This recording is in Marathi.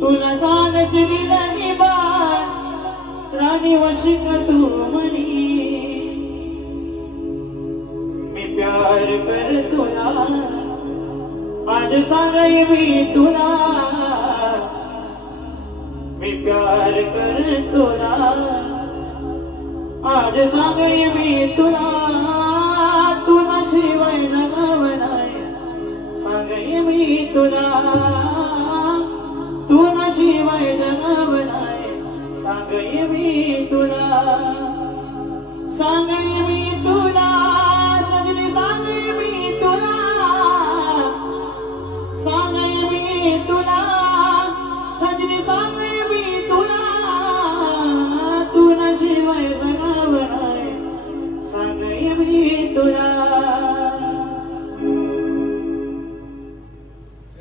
तुला सांगस दिला निबान राणी वशिक तू मनी मी प्यार कर तुला आज सांगाय मी तुला मी प्यार कर तुला आज सांगाय मी तुला तुला शिवाय जगाव नाही सांगाय मी तुला तुला शिवाय जगाव नाही सांगाय मी तुला सांगाय मी तुला सजनी सांगाय मी तुला सांगाय मी तुला सजनी सांगाय मी तुला तुला शिवाय